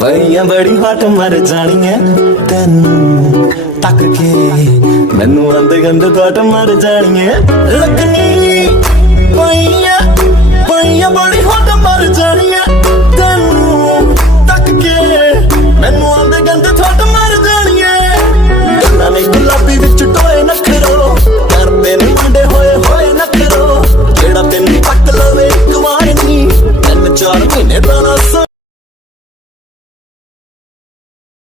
ਪਈਆਂ ਬੜੀ ਹੱਟ ਮਰ ਜਾਣੀਆਂ ਤੈਨੂੰ ਤੱਕ ਕੇ, ਮੈਨੂੰ ਆਂਦੇ ਗੰਦ ਘਟ ਮਰ ਜਾਣੀਆਂ ਲੱਗਣੀ। ਪਈਆਂ ਬੜੀ